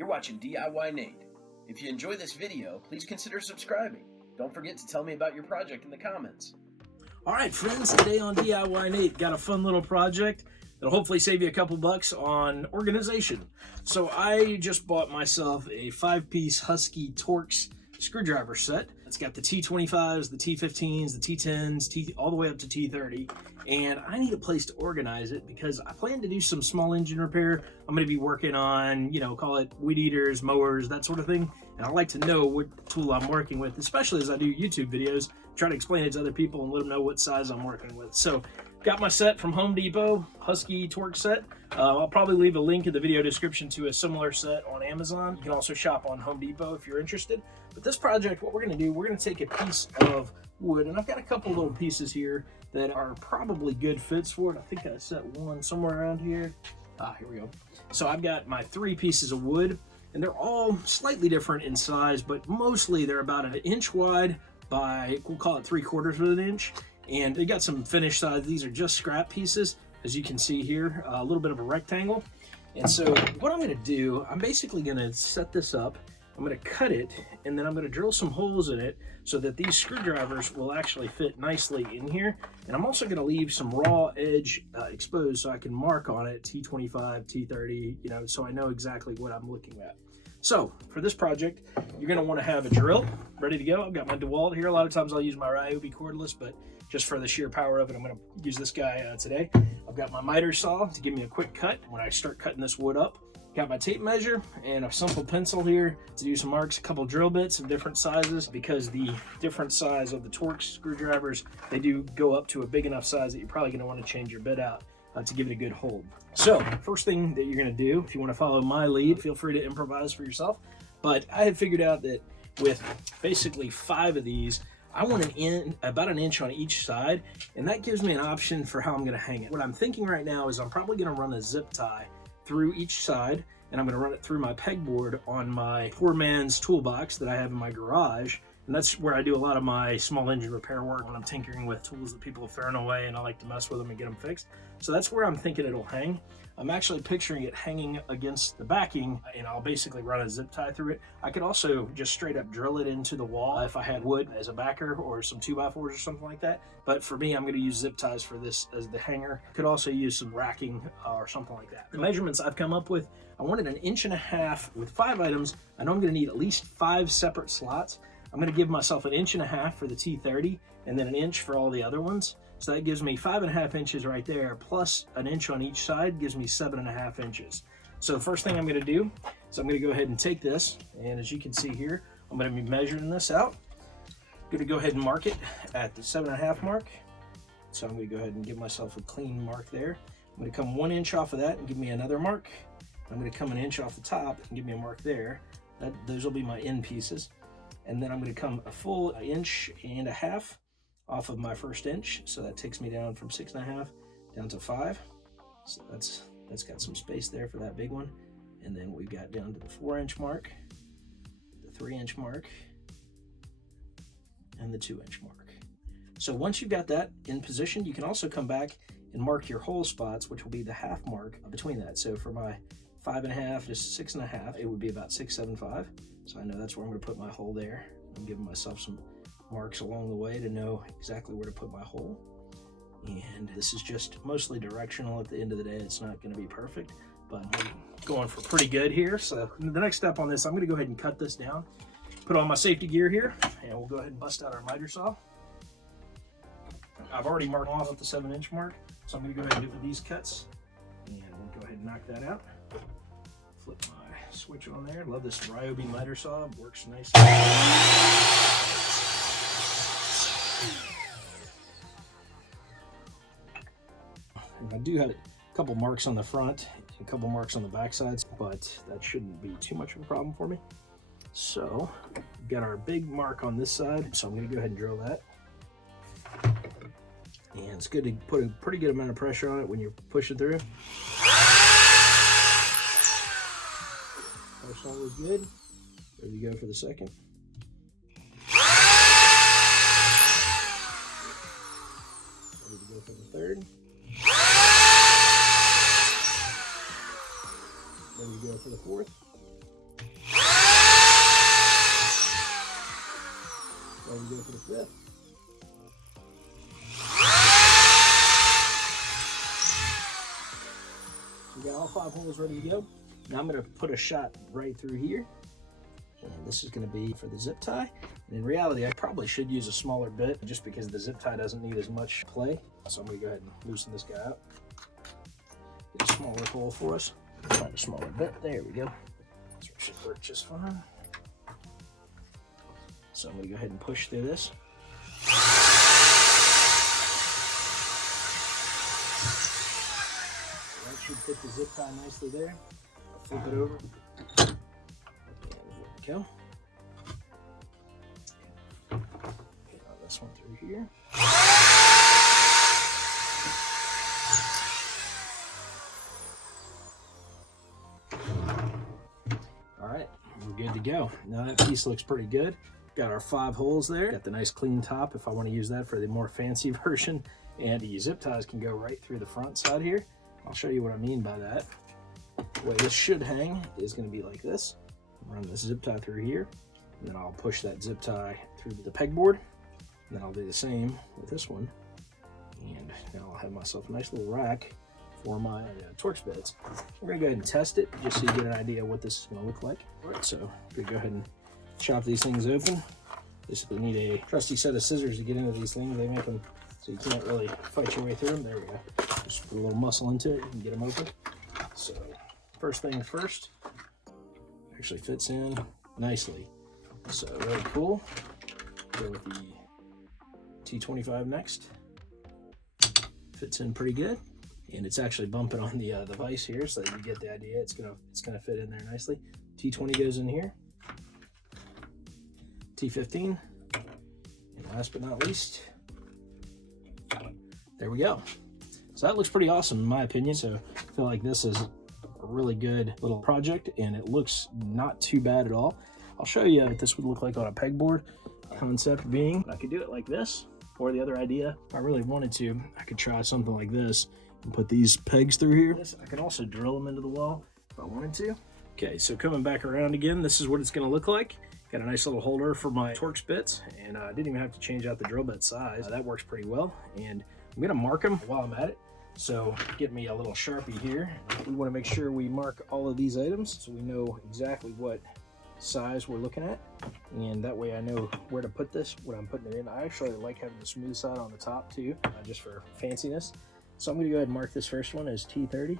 You're watching DIYNate. If you enjoy this video, please consider subscribing. Don't forget to tell me about your project in the comments. All right, friends, today on DIYNate, got a fun little project that'll hopefully save you a couple bucks on organization. So I just bought myself a 5-piece Husky Torx screwdriver set. It's got the T25s, the T15s, the T10s, all the way up to T30. And I need a place to organize it because I plan to do some small engine repair. I'm going to be working on, call it weed eaters, mowers, that sort of thing. And I like to know what tool I'm working with, especially as I do YouTube videos, try to explain it to other people and let them know what size I'm working with. So got my set from Home Depot, Husky Torx set. I'll probably leave a link in the video description to a similar set on Amazon. You can also shop on Home Depot if you're interested. But this project, what we're going to do, we're going to take a piece of wood, and I've got a couple little pieces here that are probably good fits for it. I think I set one somewhere around here. Here we go. So I've got my 3 pieces of wood, and they're all slightly different in size, but mostly they're about 1 inch wide by, we'll call it 3/4 of an inch. And they got some finished sides. These are just scrap pieces, as you can see here, a little bit of a rectangle. And so what I'm going to do, I'm basically going to set this up. I'm going to cut it, and then I'm going to drill some holes in it so that these screwdrivers will actually fit nicely in here. And I'm also going to leave some raw edge exposed so I can mark on it T25, T30, so I know exactly what I'm looking at. So for this project, you're going to want to have a drill ready to go. I've got my DeWalt here. A lot of times I'll use my Ryobi cordless, but just for the sheer power of it, I'm going to use this guy today. I've got my miter saw to give me a quick cut when I start cutting this wood up. Got my tape measure and a simple pencil here to do some marks, a couple drill bits of different sizes, because the different size of the Torx screwdrivers, they do go up to a big enough size that you're probably going to want to change your bit out to give it a good hold. So first thing that you're going to do, if you want to follow my lead, feel free to improvise for yourself. But I had figured out that with basically 5 of these, I want about 1 inch on each side, and that gives me an option for how I'm going to hang it. What I'm thinking right now is I'm probably going to run a zip tie through each side, and I'm going to run it through my pegboard on my poor man's toolbox that I have in my garage. And that's where I do a lot of my small engine repair work, when I'm tinkering with tools that people have thrown away and I like to mess with them and get them fixed. So that's where I'm thinking it'll hang. I'm actually picturing it hanging against the backing, and I'll basically run a zip tie through it. I could also just straight up drill it into the wall if I had wood as a backer or some 2x4s or something like that. But for me, I'm going to use zip ties for this as the hanger. Could also use some racking or something like that. The measurements I've come up with, I wanted 1.5 inches with 5 items. I know I'm going to need at least 5 separate slots. I'm going to give myself 1.5 inches for the T30 and then 1 inch for all the other ones. So that gives me 5.5 inches right there, plus 1 inch on each side gives me 7.5 inches. So the first thing I'm going to do is I'm going to go ahead and take this, and as you can see here, I'm going to be measuring this out. I'm going to go ahead and mark it at the 7.5 mark. So I'm going to go ahead and give myself a clean mark there. I'm going to come 1 inch off of that and give me another mark. I'm going to come 1 inch off the top and give me a mark there. Those will be my end pieces. And then I'm going to come a full 1.5 inches off of my first inch. So that takes me down from 6.5 down to 5. So that's got some space there for that big one. And then we got down to the 4-inch mark, the 3-inch mark, and the 2-inch mark. So once you've got that in position, you can also come back and mark your hole spots, which will be the half mark between that. So for my 5.5 to 6.5, it would be about 6.75. So I know that's where I'm going to put my hole there. I'm giving myself some marks along the way to know exactly where to put my hole. And this is just mostly directional. At the end of the day, it's not going to be perfect, but I'm going for pretty good here. So the next step on this, I'm going to go ahead and cut this down, put on my safety gear here, and we'll go ahead and bust out our miter saw. I've already marked off at the 7-inch mark, so I'm going to go ahead and do these cuts, and we'll go ahead and knock that out. Flip my switch on there. Love this Ryobi miter saw. Works nice. I do have a couple marks on the front and a couple marks on the back sides, but that shouldn't be too much of a problem for me. So we've got our big mark on this side, so I'm going to go ahead and drill that. And it's good to put a pretty good amount of pressure on it when you're pushing through. First one was good. Ready to go for the second. Ready to go for the third. Ready to go for the fourth. that. We got all 5 holes ready to go. Now I'm going to put a shot right through here. And this is going to be for the zip tie. And in reality, I probably should use a smaller bit just because the zip tie doesn't need as much play. So I'm going to go ahead and loosen this guy up. Get a smaller hole for us. Find a smaller bit. There we go. This should work just fine. So I'm going to go ahead and push through this. That should fit the zip tie nicely there. I'll flip it over. And there we go. Get on this one through here. All right, we're good to go. Now that piece looks pretty good. Got our 5 holes there. Got the nice clean top if I want to use that for the more fancy version. And the zip ties can go right through the front side here. I'll show you what I mean by that. The way this should hang is going to be like this. Run the zip tie through here, and then I'll push that zip tie through the pegboard. And then I'll do the same with this one. And now I'll have myself a nice little rack for my Torx bits. We're going to go ahead and test it just so you get an idea what this is going to look like. All right, so I'm going to go ahead and chop these things open. Basically need a trusty set of scissors to get into these things. They make them so you can't really fight your way through them. There we go. Just put a little muscle into it and get them open. So first thing first, actually fits in nicely. So very cool. Go with the T25 next. Fits in pretty good. And it's actually bumping on the vise here, so that you get the idea. It's gonna fit in there nicely. T20 goes in here. T15, and last but not least, there we go. So that looks pretty awesome in my opinion. So I feel like this is a really good little project, and it looks not too bad at all. I'll show you what this would look like on a pegboard. Concept being, I could do it like this, or the other idea, if I really wanted to, I could try something like this and put these pegs through here. I could also drill them into the wall if I wanted to. Okay, so coming back around again, this is what it's gonna look like. Got a nice little holder for my Torx bits, and I didn't even have to change out the drill bit size. That works pretty well, and I'm gonna mark them while I'm at it. So get me a little Sharpie here. We wanna make sure we mark all of these items so we know exactly what size we're looking at, and that way I know where to put this when I'm putting it in. I actually like having the smooth side on the top too, just for fanciness. So I'm gonna go ahead and mark this first one as T30.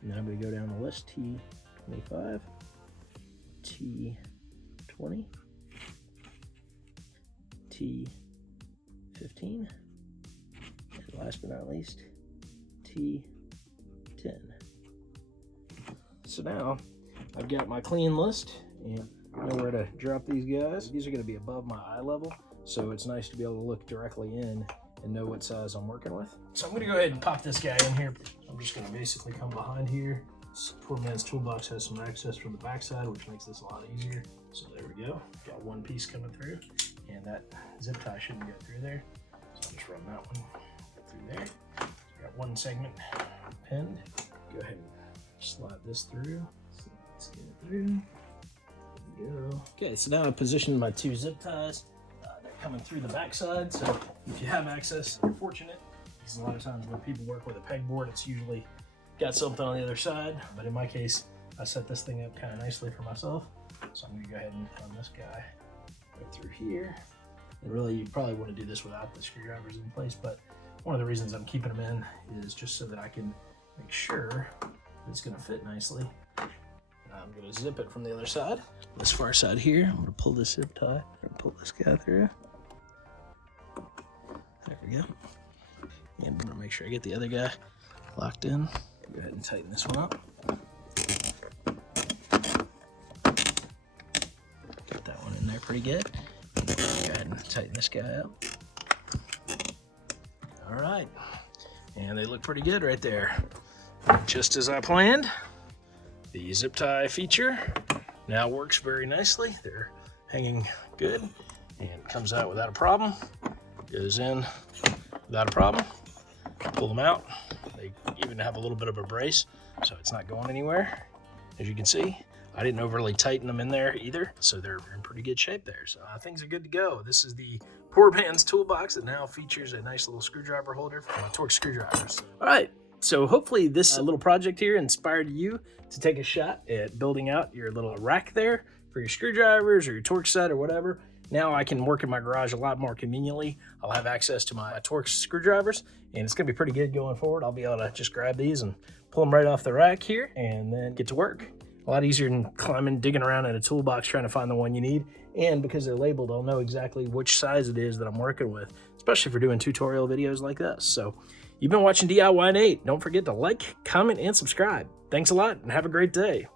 And then I'm gonna go down the list, T25, T20, T15, and last but not least, T10. So now I've got my clean list, and I know where to drop these guys. These are going to be above my eye level, so it's nice to be able to look directly in and know what size I'm working with. So I'm going to go ahead and pop this guy in here. I'm just going to basically come behind here. Poor man's toolbox has some access from the backside, which makes this a lot easier. So there we go. Got one piece coming through, and that zip tie shouldn't go through there. So I'll just run that one through there. So got one segment pinned. Go ahead and slide this through. So let's get it through. There we go. Okay, so now I've positioned my 2 zip ties. They're coming through the backside, so if you have access, you're fortunate. Because a lot of times when people work with a pegboard, it's usually got something on the other side. But in my case, I set this thing up kind of nicely for myself. So I'm going to go ahead and run this guy right through here. And really, you probably want to do this without the screwdrivers in place, but one of the reasons I'm keeping them in is just so that I can make sure it's going to fit nicely. I'm going to zip it from the other side. This far side here, I'm going to pull this zip tie and pull this guy through. There we go. And I'm going to make sure I get the other guy locked in. Go ahead and tighten this one up. Get that one in there pretty good. Go ahead and tighten this guy up. All right. And they look pretty good right there. Just as I planned, the zip tie feature now works very nicely. They're hanging good and comes out without a problem. Goes in without a problem. Pull them out. They even have a little bit of a brace, so it's not going anywhere. As you can see, I didn't overly tighten them in there either, so they're in pretty good shape there. So things are good to go. This is the Poor Man's Toolbox that now features a nice little screwdriver holder for my Torx screwdrivers. All right, so hopefully this little project here inspired you to take a shot at building out your little rack there for your screwdrivers or your Torx set or whatever. Now I can work in my garage a lot more conveniently. I'll have access to my Torx screwdrivers, and it's gonna be pretty good going forward. I'll be able to just grab these and pull them right off the rack here and then get to work. A lot easier than digging around in a toolbox trying to find the one you need. And because they're labeled, I'll know exactly which size it is that I'm working with, especially for doing tutorial videos like this. So you've been watching DIYNate. Don't forget to like, comment, and subscribe. Thanks a lot and have a great day.